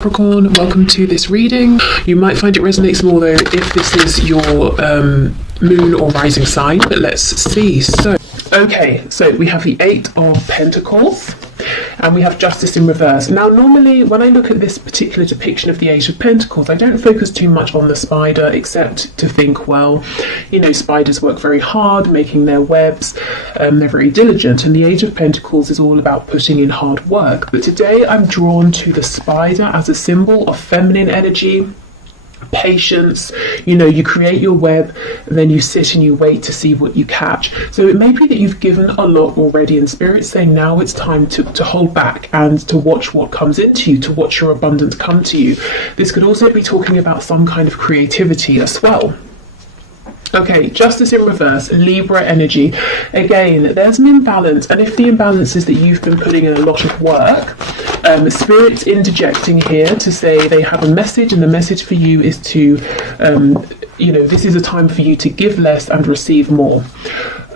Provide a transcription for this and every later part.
Capricorn, welcome to this reading. You might find it resonates more though if this is your moon or rising sign, but let's see. So we have the Eight of Pentacles and we have Justice in reverse. Now normally when I look at this particular depiction of the Eight of Pentacles, I don't focus too much on the spider except to think, well, you know, spiders work very hard making their webs, they're very diligent, and the Eight of Pentacles is all about putting in hard work. But today I'm drawn to the spider as a symbol of feminine energy, patience. You know, you create your web and then you sit and you wait to see what you catch. So it may be that you've given a lot already and Spirit's saying now it's time to hold back and to watch what comes into you, to watch your abundance come to you. This could also be talking about some kind of creativity as well. Okay, Justice in reverse, Libra energy. Again, there's an imbalance, and if the imbalance is that you've been putting in a lot of work, Spirit's interjecting here to say they have a message, and the message for you is to, you know, this is a time for you to give less and receive more.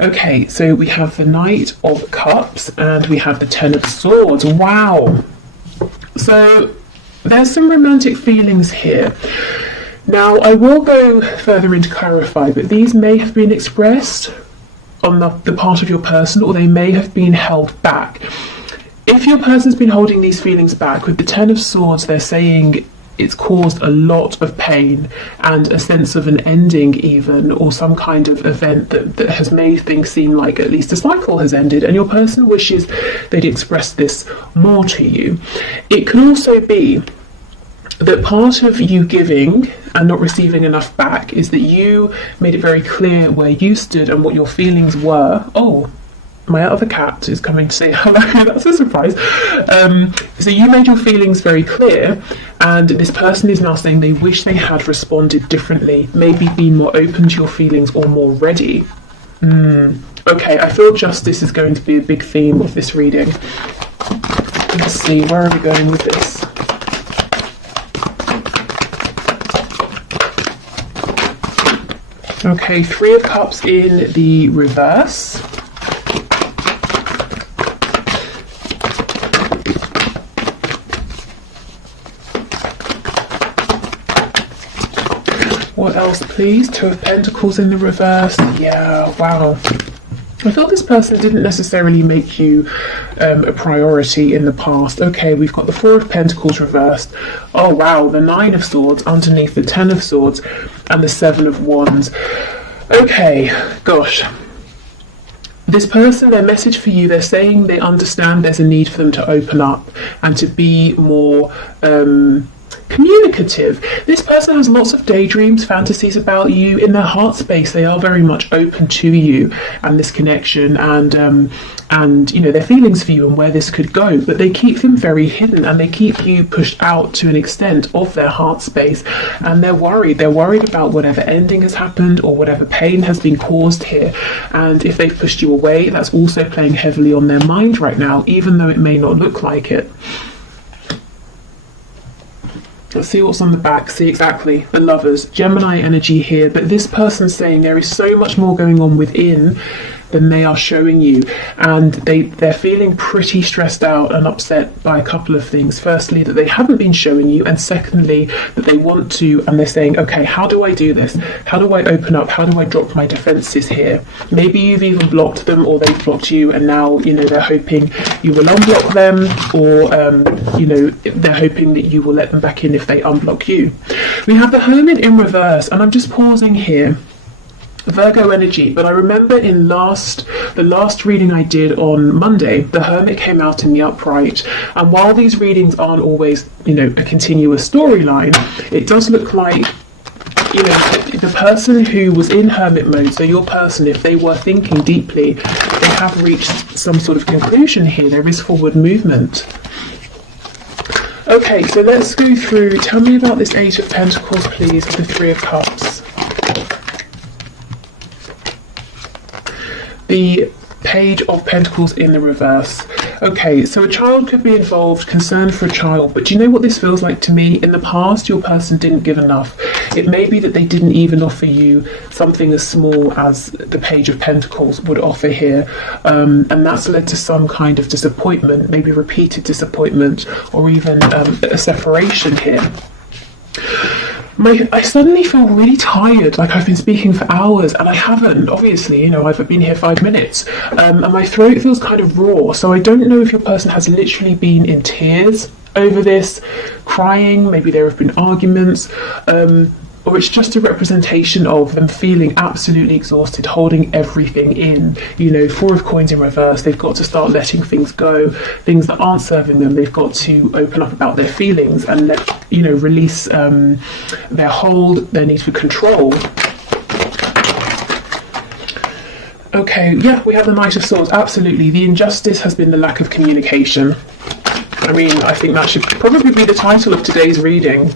Okay, so we have the Knight of Cups and we have the Ten of Swords. Wow. So there's some romantic feelings here. Now, I will go further in to clarify, but these may have been expressed on the part of your person, or they may have been held back. If your person's been holding these feelings back, with the Ten of Swords, they're saying it's caused a lot of pain and a sense of an ending even, or some kind of event that has made things seem like at least a cycle has ended, and your person wishes they'd express this more to you. It can also be that part of you giving and not receiving enough back is that you made it very clear where you stood and what your feelings were. Oh, my other cat is coming to say hello. That's a surprise. So you made your feelings very clear, and this person is now saying they wish they had responded differently, maybe been more open to your feelings or more ready. Okay, I feel justice is going to be a big theme of this reading. Let's see, where are we going with this? Okay, Three of Cups in the reverse. What else, please? Two of Pentacles in the reverse. Yeah, wow. I felt this person didn't necessarily make you a priority in the past. Okay, we've got the Four of Pentacles reversed. Oh wow, the Nine of Swords underneath the Ten of Swords and the Seven of Wands. Okay, gosh. This person, their message for you, they're saying they understand there's a need for them to open up and to be more communicative. This person has lots of daydreams, fantasies about you. In their heart space, they are very much open to you and this connection and you know, their feelings for you and where this could go, but they keep them very hidden and they keep you pushed out to an extent of their heart space, and they're worried about whatever ending has happened or whatever pain has been caused here. And if they've pushed you away, that's also playing heavily on their mind right now, even though it may not look like it. Let's see what's on the back. See, exactly, the Lovers, Gemini energy here, but this person's saying there is so much more going on within than they are showing you, and they're feeling pretty stressed out and upset by a couple of things. Firstly, that they haven't been showing you, and secondly, that they want to, and they're saying, okay, how do I do this? How do I open up? How do I drop my defenses here? Maybe you've even blocked them, or they've blocked you, and now, you know, they're hoping you will unblock them, or you know, they're hoping that you will let them back in if they unblock you. We have the Hermit in reverse, and I'm just pausing here. Virgo energy, but I remember in the last reading I did on Monday, the Hermit came out in the upright, and while these readings aren't always, you know, a continuous storyline, it does look like, you know, the person who was in Hermit mode, so your person, if they were thinking deeply, they have reached some sort of conclusion here. There is forward movement. Okay, so let's go through. Tell me about this Eight of Pentacles, please, with the Three of Cups. The Page of Pentacles in the reverse. Okay, so a child could be involved, concern for a child, but do you know what this feels like to me? In the past, your person didn't give enough. It may be that they didn't even offer you something as small as the Page of Pentacles would offer here, and that's led to some kind of disappointment, maybe repeated disappointment, or even a separation here. I suddenly feel really tired, like I've been speaking for hours, and I haven't, obviously, you know, I've been here 5 minutes, and my throat feels kind of raw, so I don't know if your person has literally been in tears over this, crying, maybe there have been arguments, or it's just a representation of them feeling absolutely exhausted, holding everything in. You know, 4 of Coins in reverse, they've got to start letting things go, things that aren't serving them. They've got to open up about their feelings and let, you know, release their hold, their need for control. Okay, yeah, we have the Knight of Swords, absolutely. The injustice has been the lack of communication. I mean, I think that should probably be the title of today's reading.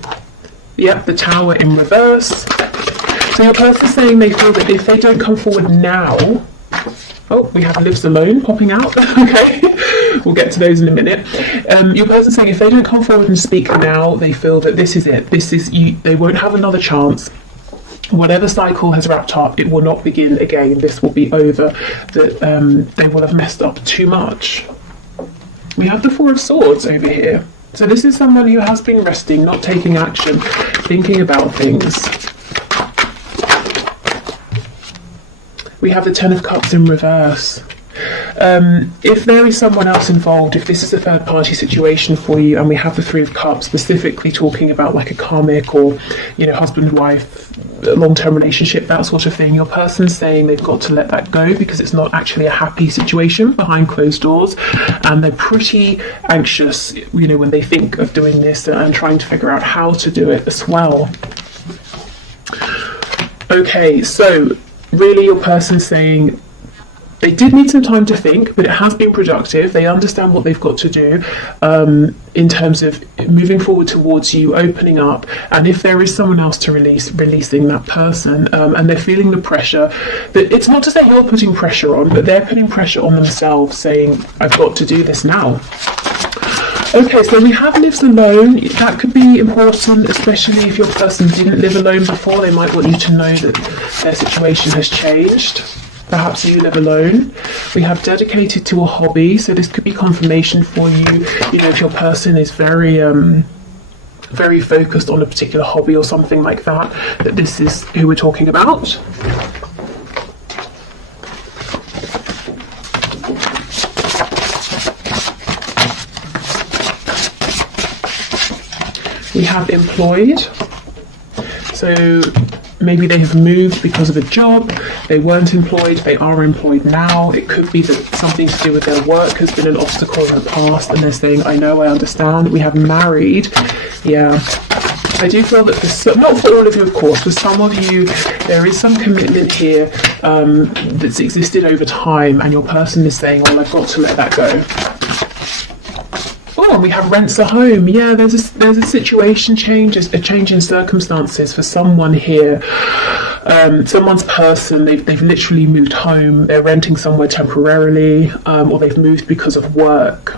Yep, the Tower in reverse. So your person's saying they feel that if they don't come forward now... Oh, we have Lives Alone popping out. Okay, we'll get to those in a minute. Your person's saying if they don't come forward and speak now, they feel that this is it. This is you. They won't have another chance. Whatever cycle has wrapped up, it will not begin again. This will be over. That they will have messed up too much. We have the Four of Swords over here. So this is someone who has been resting, not taking action, thinking about things. We have the Ten of Cups in reverse. If there is someone else involved, if this is a third party situation for you, and we have the Three of Cups specifically talking about like a karmic or, you know, husband, wife, long-term relationship, that sort of thing, your person's saying they've got to let that go because it's not actually a happy situation behind closed doors, and they're pretty anxious, you know, when they think of doing this and trying to figure out how to do it as well. Okay, so really your person's saying they did need some time to think, but it has been productive. They understand what they've got to do in terms of moving forward towards you, opening up, and if there is someone else to releasing that person, and they're feeling the pressure. That it's not to say you're putting pressure on, but they're putting pressure on themselves, saying, I've got to do this now. Okay, so we have Lives Alone. That could be important, especially if your person didn't live alone before. They might want you to know that their situation has changed. Perhaps you live alone. We have Dedicated to a hobby, so this could be confirmation for you. You know, if your person is very very focused on a particular hobby or something like that, that this is who we're talking about. We have Employed. So maybe they have moved because of a job, they weren't employed, they are employed now. It could be that something to do with their work has been an obstacle in the past and they're saying, I know, I understand. We have Married. Yeah, I do feel that for not for all of you, of course, for some of you, there is some commitment here that's existed over time, and your person is saying, well, I've got to let that go. Oh, and we have Rents a Home. Yeah, there's a situation change, a change in circumstances for someone here. Someone's person, they've literally moved home, they're renting somewhere temporarily, or they've moved because of work.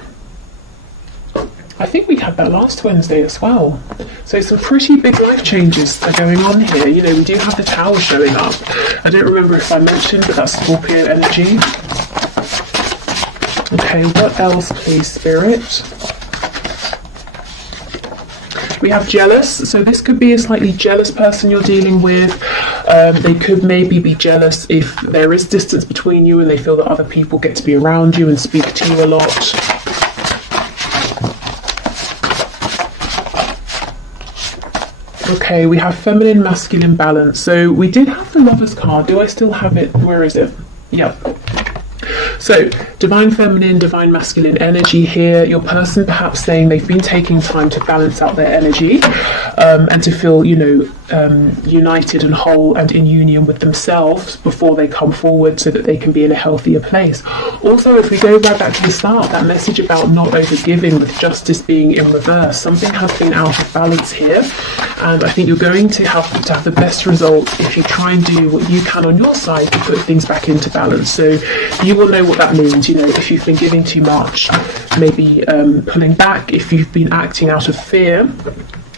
I think we had that last Wednesday as well. So some pretty big life changes are going on here. You know, we do have the Tower showing up. I don't remember if I mentioned, but that's Scorpio energy. Okay, what else, please, Spirit? We have Jealous. So this could be a slightly jealous person you're dealing with. They could maybe be jealous if there is distance between you and they feel that other people get to be around you and speak to you a lot. Okay, we have Feminine, Masculine balance. So we did have the Lovers card. Do I still have it? Where is it? Yep. So, Divine Feminine, Divine Masculine energy here. Your person perhaps saying they've been taking time to balance out their energy and to feel, you know, united and whole and in union with themselves before they come forward so that they can be in a healthier place. Also, if we go right back to the start, that message about not overgiving with justice being in reverse, something has been out of balance here. and I think you're going to have the best result if you try and do what you can on your side to put things back into balance. So you will know what that means. You know, if you've been giving too much, maybe pulling back. If you've been acting out of fear,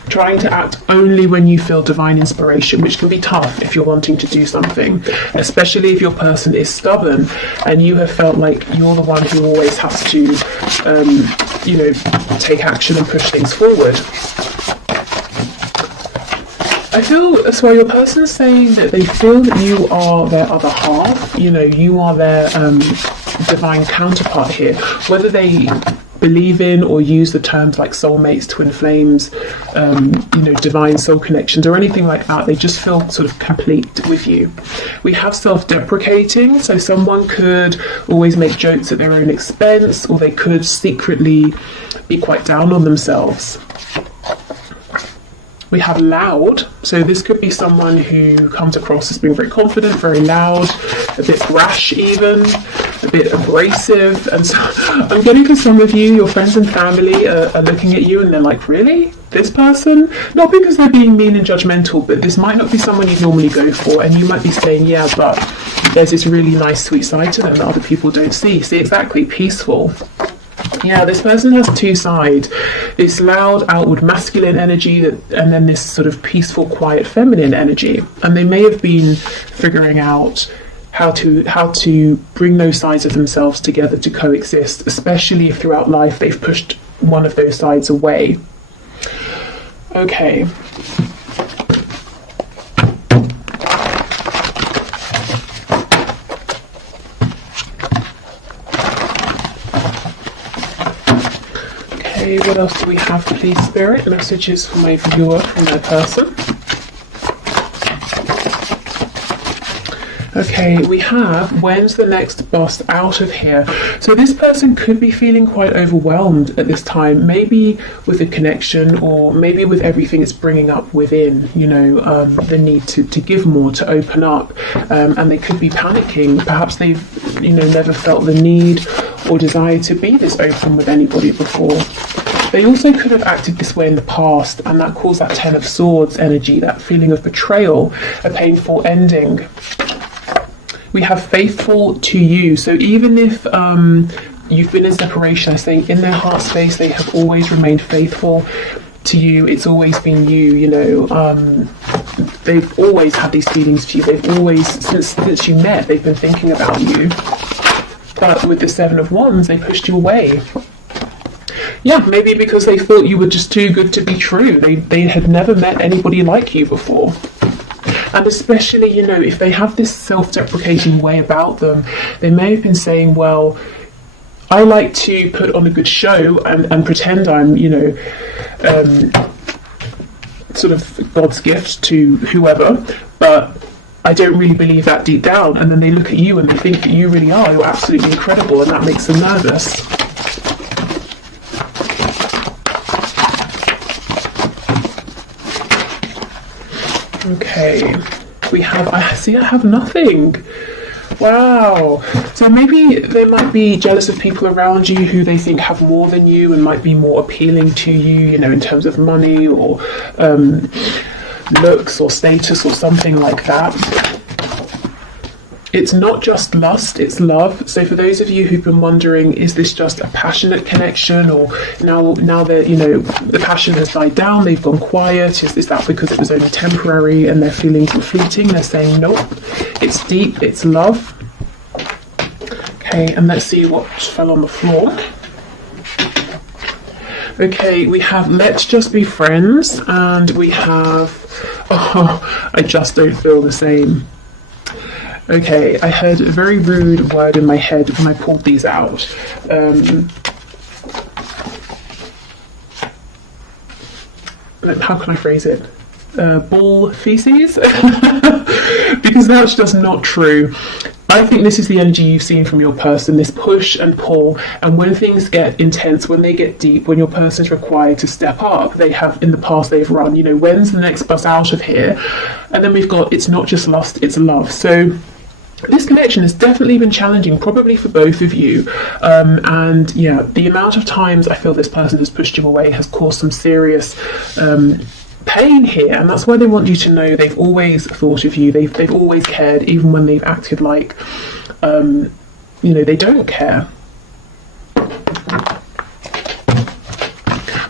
trying to act only when you feel divine inspiration, which can be tough if you're wanting to do something, especially if your person is stubborn and you have felt like you're the one who always has to, you know, take action and push things forward. I feel as well your person is saying that they feel that you are their other half, you know, you are their divine counterpart here, whether they believe in or use the terms like soulmates, twin flames, you know, divine soul connections or anything like that. They just feel sort of complete with you. We have self-deprecating, so someone could always make jokes at their own expense, or they could secretly be quite down on themselves. We have loud, so this could be someone who comes across as being very confident, very loud, a bit brash even, a bit abrasive. And so I'm getting for some of you, your friends and family are looking at you and they're like, really? This person? Not because they're being mean and judgmental, but this might not be someone you'd normally go for, and you might be saying, yeah, but there's this really nice sweet side to them that other people don't see. See, exactly, peaceful. Yeah, this person has two sides, this loud outward masculine energy and then this sort of peaceful quiet feminine energy, and they may have been figuring out how to bring those sides of themselves together to coexist, especially if throughout life they've pushed one of those sides away. Okay. What else do we have, please, Spirit? Messages for my viewer from their person. Okay, we have, when's the next bust out of here? So this person could be feeling quite overwhelmed at this time, maybe with a connection or maybe with everything it's bringing up within, you know, the need to give more, to open up, and they could be panicking. Perhaps they've, you know, never felt the need or desire to be this open with anybody before. They also could have acted this way in the past, and that caused that Ten of Swords energy, that feeling of betrayal, a painful ending. We have faithful to you. So even if you've been in separation, I think in their heart space they have always remained faithful to you. It's always been you, you know. They've always had these feelings for you. They've always, since you met, they've been thinking about you. But with the Seven of Wands, they pushed you away. Yeah, maybe because they thought you were just too good to be true. They had never met anybody like you before. And especially, you know, if they have this self-deprecating way about them, they may have been saying, well, I like to put on a good show and pretend I'm, you know, sort of God's gift to whoever, but I don't really believe that deep down. And then they look at you and they think that you really are. You're absolutely incredible, and that makes them nervous. Okay, we have, I have nothing. Wow. So maybe they might be jealous of people around you who they think have more than you and might be more appealing to you, you know, in terms of money or looks or status or something like that. It's not just lust, it's love. So for those of you who've been wondering, is this just a passionate connection, or now that, you know, the passion has died down, they've gone quiet, is that because it was only temporary and their feelings were fleeting? They're saying nope, it's deep, it's love. Okay, and let's see what fell on the floor. Okay, we have let's just be friends, and we have, oh, I just don't feel the same. Okay, I heard a very rude word in my head when I pulled these out. How can I phrase it? Bull feces? Because that's just not true. I think this is the energy you've seen from your person, this push and pull, and when things get intense, when they get deep, when your person's required to step up, they have, in the past, they've run, you know, when's the next bus out of here? And then we've got, it's not just lust, it's love. So this connection has definitely been challenging, probably for both of you. And yeah, the amount of times I feel this person has pushed you away has caused some serious pain here, and that's why they want you to know they've always thought of you. They've always cared, even when they've acted like, you know, they don't care.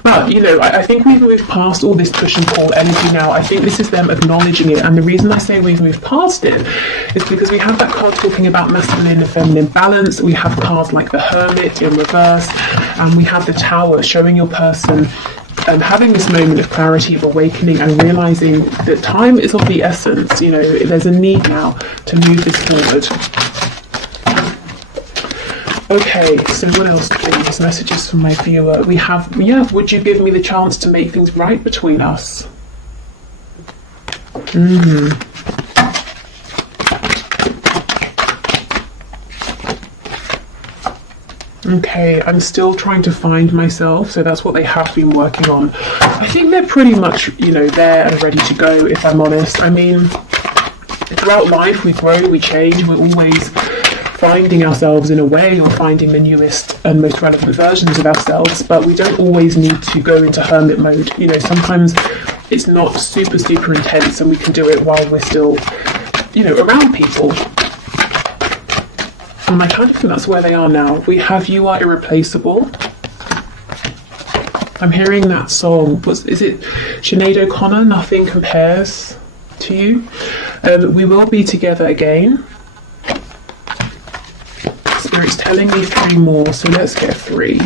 But, you know, I think we've moved past all this push and pull energy now. I think this is them acknowledging it. And the reason I say we've moved past it is because we have that card talking about masculine and feminine balance. We have cards like the Hermit in reverse. And we have the Tower showing your person having this moment of clarity, of awakening, and realizing that time is of the essence. You know, there's a need now to move this forward. Okay, so what else, please? Messages from my viewer. We have, yeah, would you give me the chance to make things right between us? Okay, I'm still trying to find myself, so that's what they have been working on. I think they're pretty much, you know, there and ready to go, if I'm honest. I mean, throughout life, we grow, we change, we're always finding ourselves in a way, or finding the newest and most relevant versions of ourselves, but we don't always need to go into hermit mode. You know, sometimes it's not super intense and we can do it while we're still, you know, around people. And I kind of think that's where they are now. We have You Are Irreplaceable. I'm hearing that song. Is it Sinead O'Connor? Nothing Compares to You. We will be together again. Spirit's telling me 3 more, so let's get 3.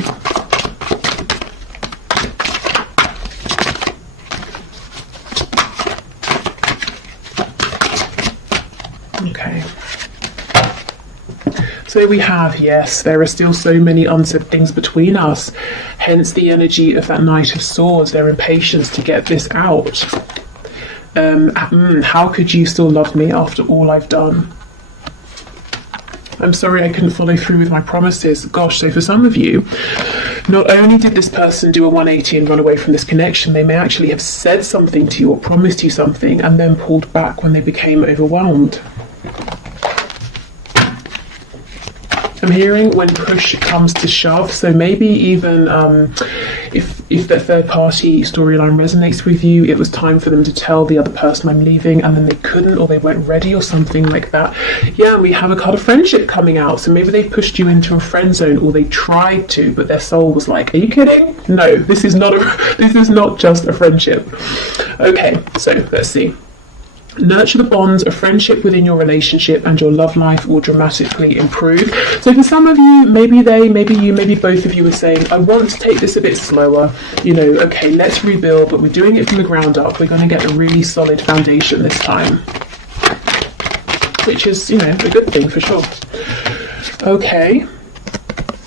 Okay. So we have, yes, there are still so many unsaid things between us, hence the energy of that Knight of Swords, their impatience to get this out. How could you still love me after all I've done? I'm sorry I couldn't follow through with my promises. Gosh, so for some of you, not only did this person do a 180 and run away from this connection, they may actually have said something to you or promised you something and then pulled back when they became overwhelmed. I'm hearing when push comes to shove, so maybe even if the third party storyline resonates with you, it was time for them to tell the other person I'm leaving and then they couldn't, or they weren't ready or something like that. Yeah, we have a card of friendship coming out, so maybe they pushed you into a friend zone, or they tried to, but their soul was like, are you kidding? No, this is not just a friendship. Okay, so let's see. Nurture the bonds of friendship within your relationship and your love life will dramatically improve. So for some of you, maybe both of you are saying, I want to take this a bit slower. You know, okay, let's rebuild, but we're doing it from the ground up. We're going to get a really solid foundation this time. Which is, you know, a good thing for sure. Okay.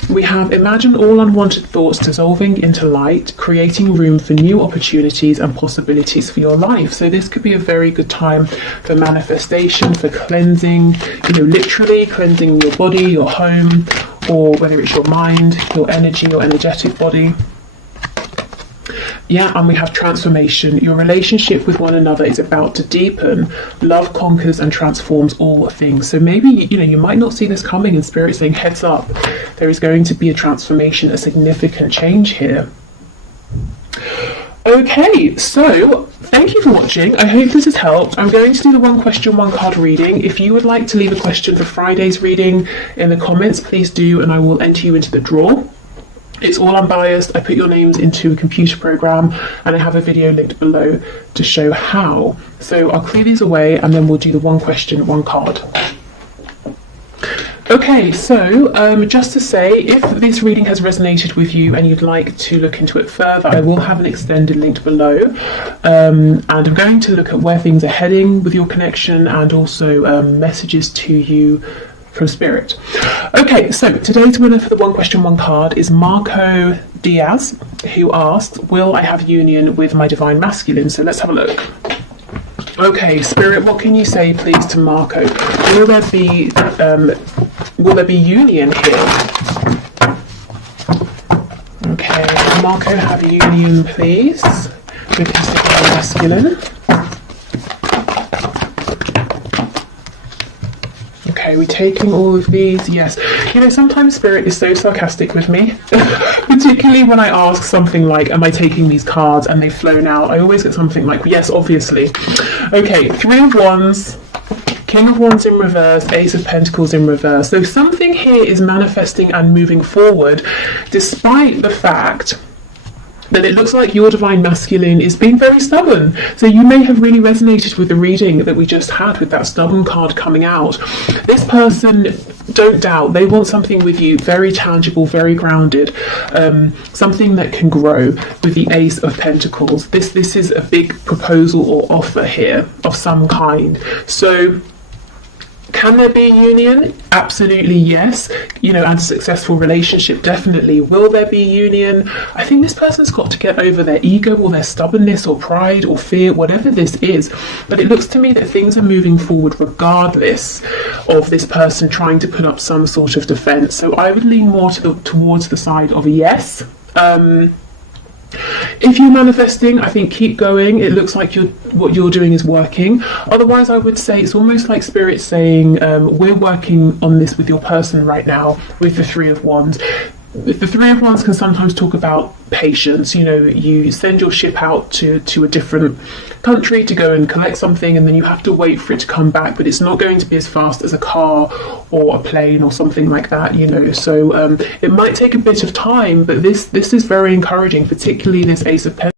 We have imagine all unwanted thoughts dissolving into light, creating room for new opportunities and possibilities for your life. So this could be a very good time for manifestation, for cleansing, you know, literally cleansing your body, your home, or whether it's your mind, your energy, your energetic body. Yeah, and we have transformation. Your relationship with one another is about to deepen. Love conquers and transforms all things. So maybe, you know, you might not see this coming, and Spirit saying, heads up, there is going to be a transformation, a significant change here. Okay, so thank you for watching. I hope this has helped. I'm going to do the 1 question, 1 card reading. If you would like to leave a question for Friday's reading in the comments, please do, and I will enter you into the draw. It's all unbiased. I put your names into a computer program and I have a video linked below to show how. So I'll clear these away and then we'll do the 1 question, 1 card. Okay, so just to say, if this reading has resonated with you and you'd like to look into it further, I will have an extended link below. And I'm going to look at where things are heading with your connection and also messages to you from Spirit. Okay, so today's winner for the 1 question, 1 card is Marco Diaz, who asked, will I have union with my divine masculine? So let's have a look. Okay, Spirit, what can you say please to Marco? Will there be union here? Okay, Marco, have union please with his divine masculine. Okay, we're taking all of these. Yes, you know, sometimes Spirit is so sarcastic with me. Particularly when I ask something like, am I taking these cards, and they've flown out, I always get something like, yes, obviously. Okay, Three of Wands, King of Wands in reverse, Ace of Pentacles in reverse. So something here is manifesting and moving forward, despite the fact that it looks like your divine masculine is being very stubborn. So you may have really resonated with the reading that we just had with that stubborn card coming out. This person, don't doubt, they want something with you very tangible, very grounded, something that can grow with the Ace of Pentacles. This is a big proposal or offer here of some kind. So can there be a union? Absolutely yes. You know, and a successful relationship, definitely. Will there be a union? I think this person's got to get over their ego or their stubbornness or pride or fear, whatever this is. But it looks to me that things are moving forward regardless of this person trying to put up some sort of defense. So I would lean more towards the side of a yes. If you're manifesting, I think keep going. It looks like what you're doing is working. Otherwise, I would say it's almost like Spirit saying, we're working on this with your person right now with the Three of Wands. The Three of Wands can sometimes talk about patience. You know, you send your ship out to a different country to go and collect something, and then you have to wait for it to come back, but it's not going to be as fast as a car or a plane or something like that, you know. So it might take a bit of time, but this is very encouraging, particularly this Ace of Pentacles.